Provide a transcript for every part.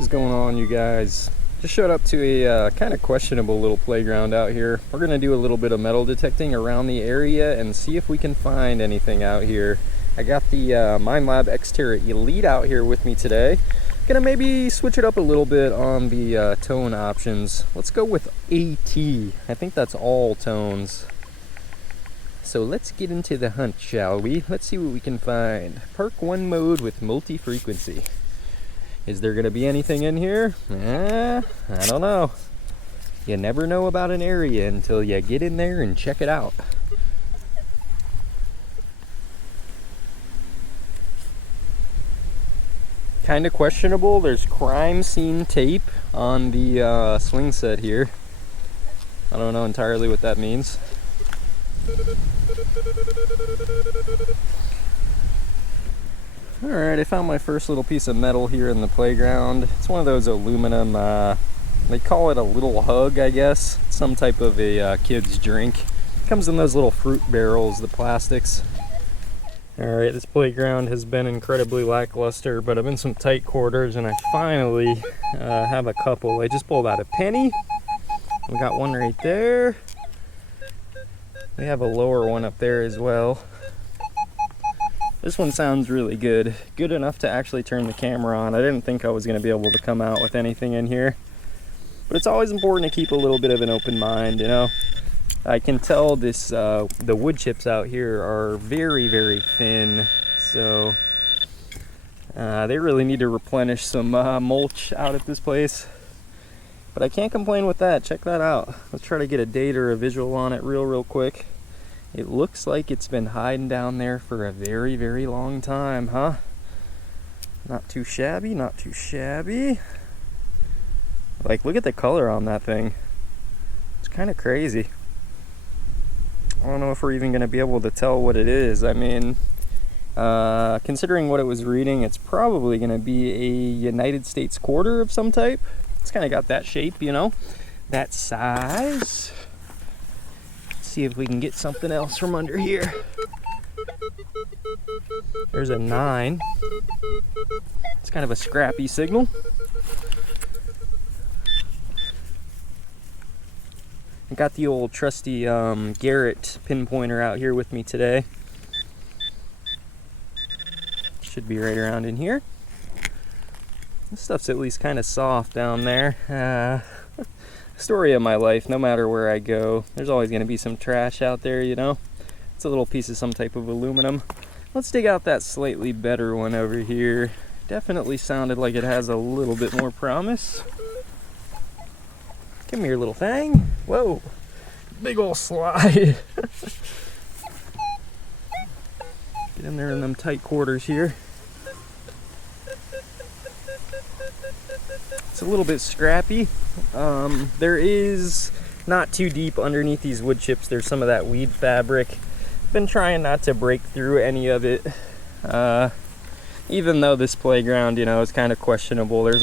What is going on, you guys? Just showed up to a kind of questionable little playground out here. We're going to do a little bit of metal detecting around the area and see if we can find anything out here. I got the Minelab X-Terra Elite out here with me today. Gonna maybe switch it up a little bit on the tone options. Let's go with AT. I think that's all tones. So let's get into the hunt, shall we? Let's see what we can find. Park 1 mode with multi-frequency. Is there gonna be anything in here? I don't know. You never know about an area until you get in there and check it out. Kind of questionable. There's crime scene tape on the swing set here. I don't know entirely what that means. Alright, I found my first little piece of metal here in the playground. It's one of those aluminum, they call it a little hug, I guess. Some type of a kid's drink. Comes in those little fruit barrels, the plastics. Alright, this playground has been incredibly lackluster, but I'm in some tight quarters and I finally have a couple. I just pulled out a penny. We got one right there. We have a lower one up there as well. This one sounds really good. Good enough to actually turn the camera on. I didn't think I was going to be able to come out with anything in here. But it's always important to keep a little bit of an open mind, you know. I can tell this, the wood chips out here are very, very thin. So they really need to replenish some mulch out at this place. But I can't complain with that. Check that out. Let's try to get a date or a visual on it real quick. It looks like it's been hiding down there for a very, very long time, huh? Not too shabby, not too shabby. Like, look at the color on that thing. It's kind of crazy. I don't know if we're even going to be able to tell what it is. I mean, considering what it was reading, it's probably going to be a United States quarter of some type. It's kind of got that shape, you know, that size. See if we can get something else from under here. There's a 9. It's kind of a scrappy signal. I got the old trusty Garrett pinpointer out here with me today. Should be right around in here. This stuff's at least kind of soft down there. Story of my life, no matter where I go, there's always going to be some trash out there, you know. It's a little piece of some type of aluminum. Let's dig out that slightly better one over here. Definitely sounded like it has a little bit more promise. Come here, little thing. Whoa, big old slide. Get in there in them tight quarters here. It's a little bit scrappy. There is not too deep underneath these wood chips. There's some of that weed fabric. Been trying not to break through any of it. Even though this playground, you know, is kind of questionable. There's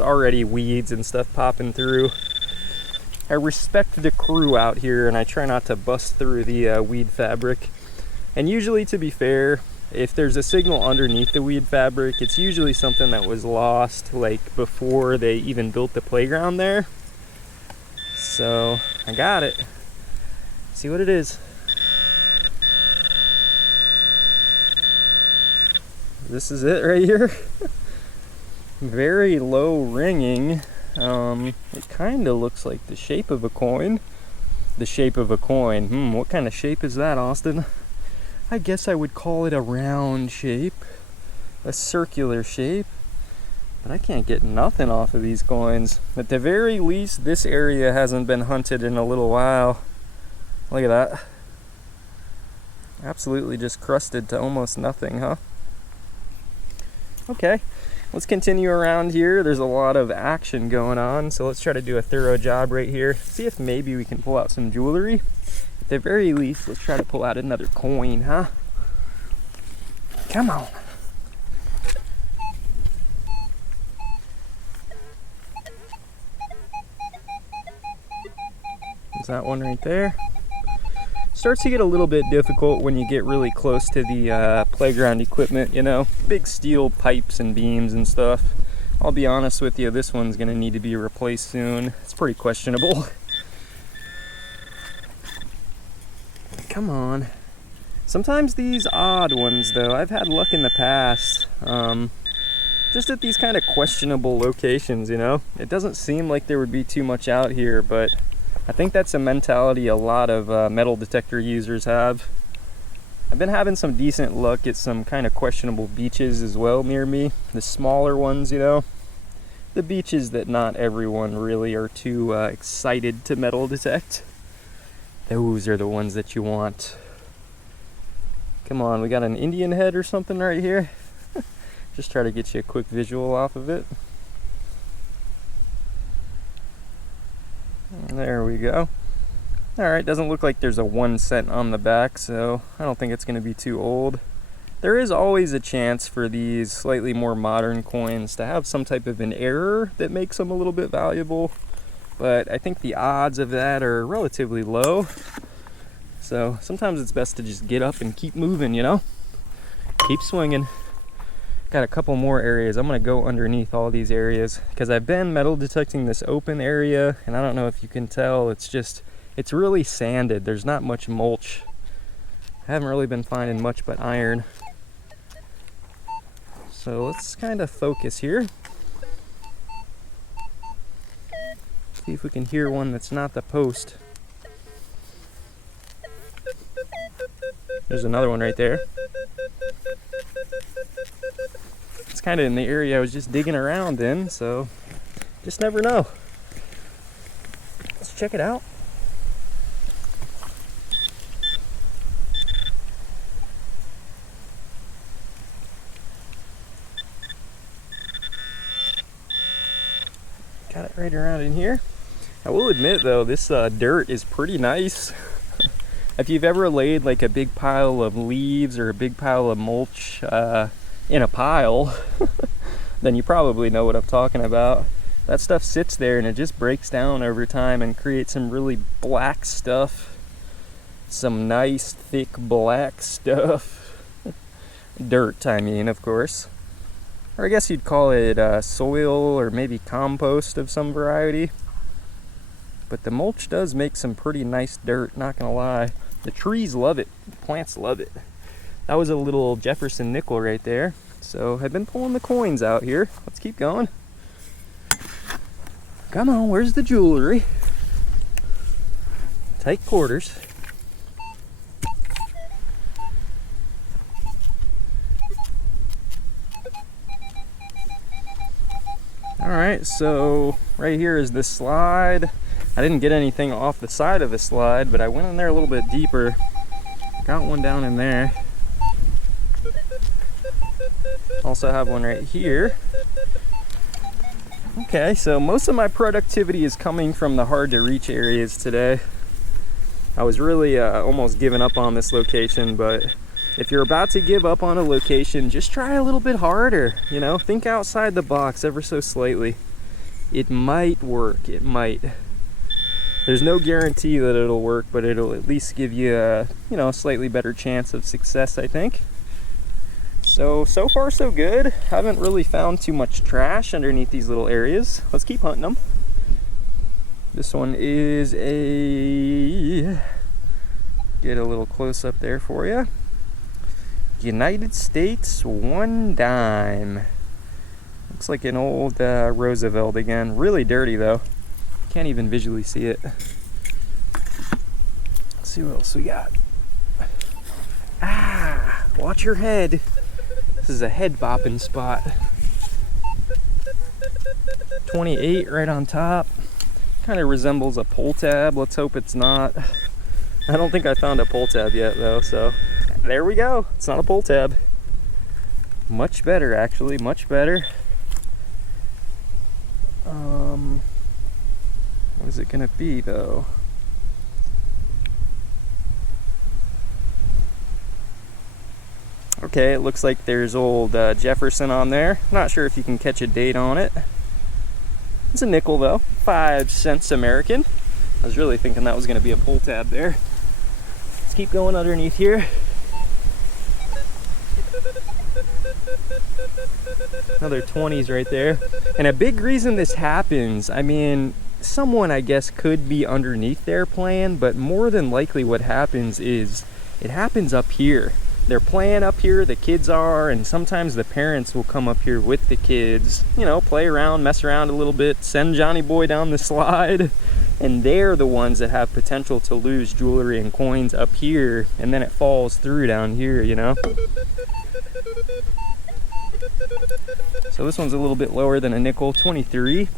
already weeds and stuff popping through. I respect the crew out here and I try not to bust through the weed fabric. And usually, to be fair, if there's a signal underneath the weed fabric, it's usually something that was lost like before they even built the playground there. So I got it. See what it is. This is it right here. Very low ringing. It kind of looks like the shape of a coin. The shape of a coin. What kind of shape is that, Austin? I guess I would call it a round shape, a circular shape, but I can't get nothing off of these coins. At the very least, this area hasn't been hunted in a little while. Look at that. Absolutely just crusted to almost nothing, huh? Okay, let's continue around here. There's a lot of action going on, so let's try to do a thorough job right here. See if maybe we can pull out some jewelry. At the very least, let's try to pull out another coin, huh? Come on. Is that one right there? Starts to get a little bit difficult when you get really close to the playground equipment, you know, big steel pipes and beams and stuff. I'll be honest with you, this one's gonna need to be replaced soon. It's pretty questionable. Come on. Sometimes these odd ones though, I've had luck in the past. Just at these kind of questionable locations, you know? It doesn't seem like there would be too much out here, but I think that's a mentality a lot of metal detector users have. I've been having some decent luck at some kind of questionable beaches as well near me. The smaller ones, you know? The beaches that not everyone really are too excited to metal detect. Those are the ones that you want. Come on, we got an Indian head or something right here. Just try to get you a quick visual off of it. There we go. Alright, doesn't look like there's a 1 cent on the back, so I don't think it's going to be too old. There is always a chance for these slightly more modern coins to have some type of an error that makes them a little bit valuable, but I think the odds of that are relatively low. So sometimes it's best to just get up and keep moving, you know? Keep swinging. Got a couple more areas. I'm gonna go underneath all these areas because I've been metal detecting this open area, and I don't know if you can tell, it's really sanded. There's not much mulch. I haven't really been finding much but iron. So let's kind of focus here. See if we can hear one that's not the post. There's another one right there. It's kind of in the area I was just digging around in, so just never know. Let's check it out. Got it right around in here. I will admit though, this dirt is pretty nice. If you've ever laid like a big pile of leaves or a big pile of mulch in a pile, then you probably know what I'm talking about. That stuff sits there and it just breaks down over time and creates some really black stuff. Some nice thick black stuff. Dirt, I mean, of course. Or I guess you'd call it soil or maybe compost of some variety. But the mulch does make some pretty nice dirt, not gonna lie. The trees love it, the plants love it. That was a little Jefferson nickel right there. So I've been pulling the coins out here. Let's keep going. Come on, where's the jewelry? Tight quarters. Alright, so right here is this slide. I didn't get anything off the side of the slide, but I went in there a little bit deeper. Got one down in there. Also have one right here. Okay, so most of my productivity is coming from the hard to reach areas today. I was really almost giving up on this location, but if you're about to give up on a location, just try a little bit harder, you know? Think outside the box ever so slightly. It might work, it might. There's no guarantee that it'll work, but it'll at least give you a, you know, a slightly better chance of success, I think. So far so good. Haven't really found too much trash underneath these little areas. Let's keep hunting them. This one is get a little close up there for you. United States 1 dime. Looks like an old Roosevelt again. Really dirty though. Can't even visually see it. Let's see what else we got. Ah, watch your head. This is a head bopping spot. 28 right on top. Kind of resembles a pull tab. Let's hope it's not. I don't think I found a pull tab yet though, so there we go. It's not a pull tab. Much better actually, much better. What is it gonna be though? Okay, it looks like there's old Jefferson on there. Not sure if you can catch a date on it. It's a nickel though, 5 cents American. I was really thinking that was gonna be a pull tab there. Let's keep going underneath here. Another 20s right there. And a big reason this happens, I mean, someone I guess could be underneath there playing, but more than likely what happens is it happens up here. They're playing up here, the kids are, and sometimes the parents will come up here with the kids, you know, play around, mess around a little bit, send Johnny Boy down the slide, and they're the ones that have potential to lose jewelry and coins up here, and then it falls through down here, you know? So this one's a little bit lower than a nickel, 23.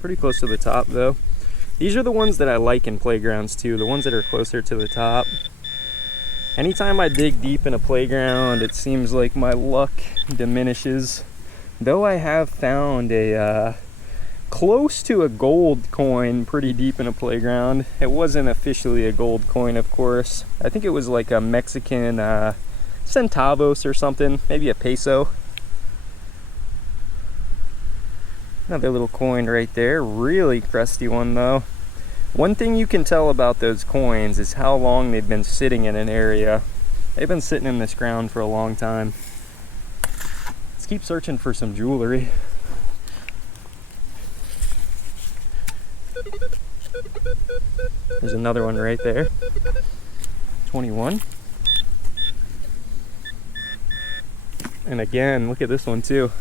Pretty close to the top though. These are the ones that I like in playgrounds too, the ones that are closer to the top. Anytime I dig deep in a playground, it seems like my luck diminishes. Though I have found a close to a gold coin pretty deep in a playground. It wasn't officially a gold coin, of course. I think it was like a Mexican centavos or something, maybe a peso. Another little coin right there, really crusty one though. One thing you can tell about those coins is how long they've been sitting in an area. They've been sitting in this ground for a long time. Let's keep searching for some jewelry. There's another one right there, 21. And again, look at this one too.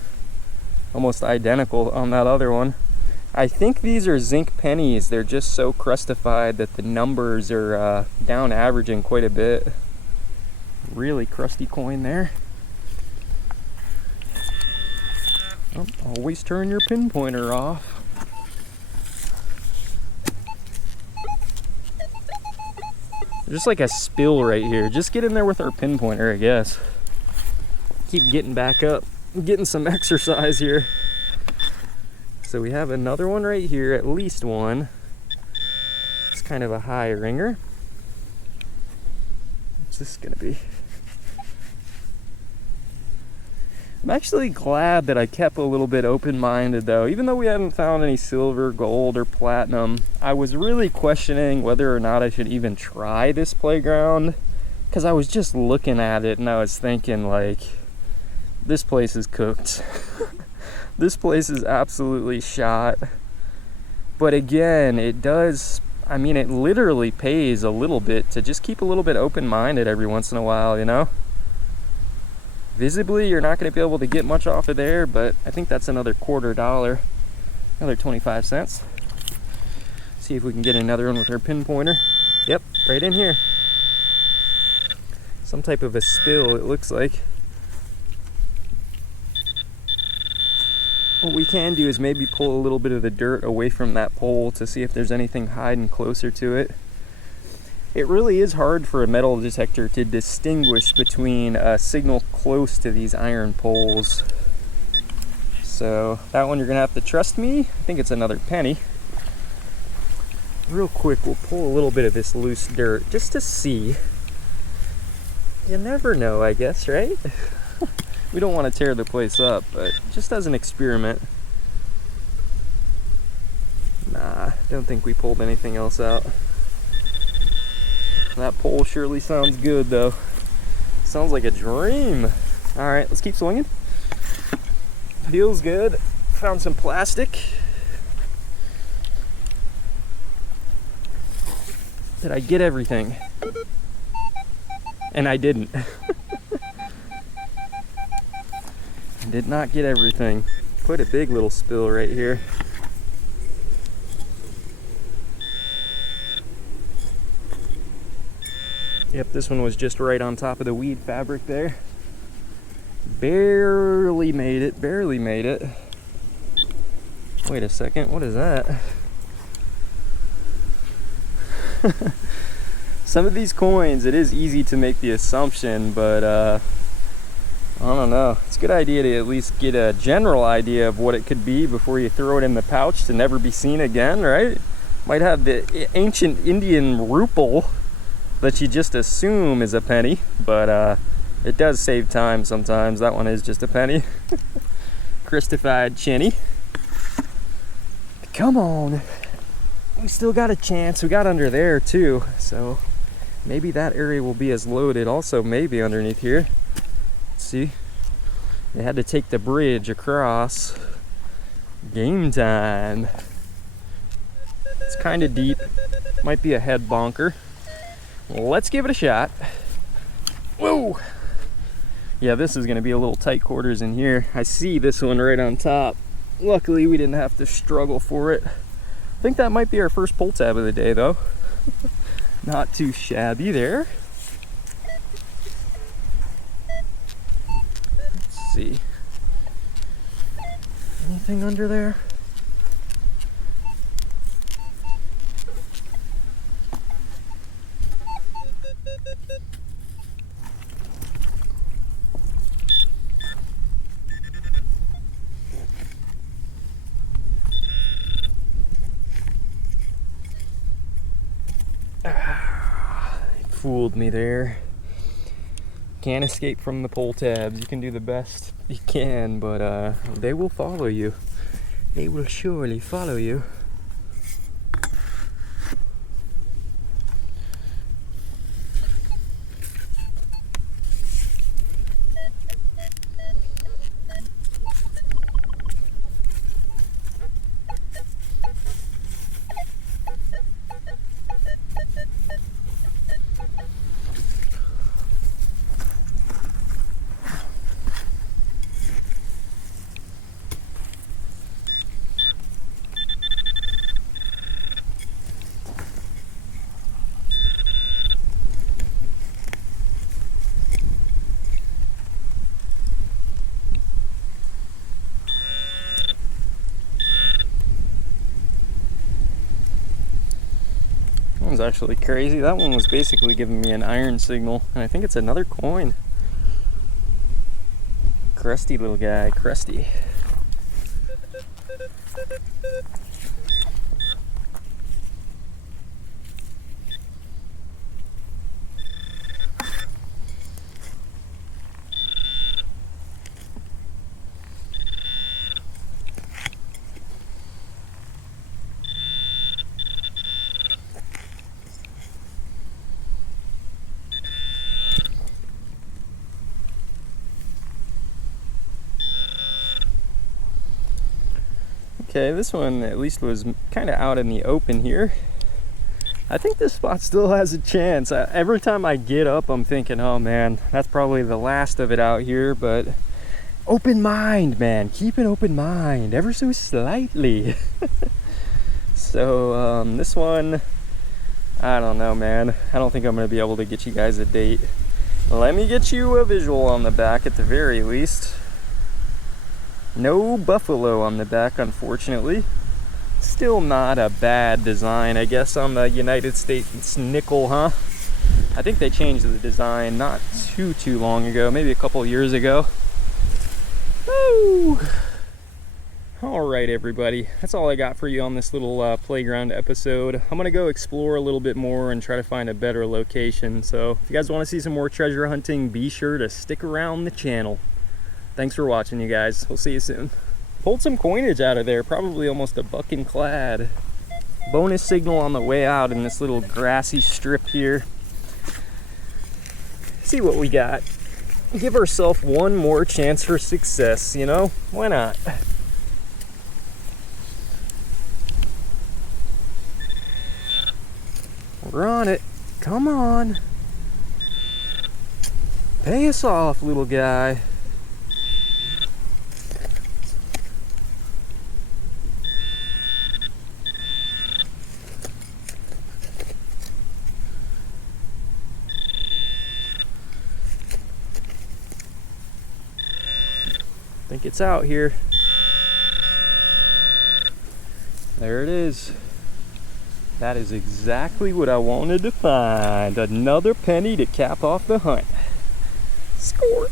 Almost identical on that other one. I think these are zinc pennies. They're just so crustified that the numbers are down averaging quite a bit. Really crusty coin there. Oh, always turn your pinpointer off. Just like a spill right here. Just get in there with our pinpointer, I guess. Keep getting back up, getting some exercise here. So we have another one right here, at least one. It's kind of a high ringer. What's this gonna be? I'm actually glad that I kept a little bit open-minded though. Even though we haven't found any silver, gold, or platinum, I was really questioning whether or not I should even try this playground, because I was just looking at it and I was thinking like, this place is cooked. This place is absolutely shot. But again, it does, I mean, it literally pays a little bit to just keep a little bit open-minded every once in a while, you know? Visibly, you're not going to be able to get much off of there, but I think that's another $0.25, another 25 cents. See if we can get another one with our pinpointer. Yep, right in here. Some type of a spill, it looks like. What we can do is maybe pull a little bit of the dirt away from that pole to see if there's anything hiding closer to it. It really is hard for a metal detector to distinguish between a signal close to these iron poles. So that one you're gonna have to trust me. I think it's another penny. Real quick, we'll pull a little bit of this loose dirt just to see. You never know, I guess, right? We don't want to tear the place up, but just as an experiment. Nah, don't think we pulled anything else out. That pole surely sounds good though. Sounds like a dream. All right, let's keep swinging. Feels good. Found some plastic. Did I get everything? And I didn't. I did not get everything. Quite a big little spill right here. Yep, this one was just right on top of the weed fabric there. Barely made it, barely made it. Wait a second, what is that? Some of these coins, it is easy to make the assumption, but I don't know. It's a good idea to at least get a general idea of what it could be before you throw it in the pouch to never be seen again, right? Might have the ancient Indian ruple that you just assume is a penny, but it does save time sometimes. That one is just a penny. Christified chinny. Come on. We still got a chance. We got under there too, so maybe that area will be as loaded. Also maybe underneath here. Let's see. They had to take the bridge across. Game time. It's kind of deep. Might be a head bonker. Let's give it a shot. Whoa! Yeah, this is going to be a little tight quarters in here. I see this one right on top. Luckily, we didn't have to struggle for it. I think that might be our first pull tab of the day, though. Not too shabby there. Let's see. Anything under there? Fooled me there. Can't escape from the pull tabs. You can do the best you can, but they will follow you. They will surely follow you. That one's actually crazy. That one was basically giving me an iron signal, and I think it's another coin. Crusty little guy, crusty. Okay, this one at least was kind of out in the open here. I think this spot still has a chance. Every time I get up, I'm thinking, oh man, that's probably the last of it out here, but open mind, man. Keep an open mind, ever so slightly. So, this one, I don't know, man. I don't think I'm going to be able to get you guys a date. Let me get you a visual on the back at the very least. No buffalo on the back, unfortunately. Still not a bad design, I guess, on the United States nickel, huh? I think they changed the design not too long ago, maybe a couple years ago. Woo! Alright, everybody, that's all I got for you on this little playground episode. I'm gonna go explore a little bit more and try to find a better location. So if you guys want to see some more treasure hunting, be sure to stick around the channel. Thanks for watching, you guys. We'll see you soon. Pulled some coinage out of there, probably almost a buck and clad. Bonus signal on the way out in this little grassy strip here. See what we got. Give ourselves one more chance for success, you know? Why not? We're on it. Come on. Pay us off, little guy. I think it's out here. There it is. That is exactly what I wanted to find. Another penny to cap off the hunt. Score!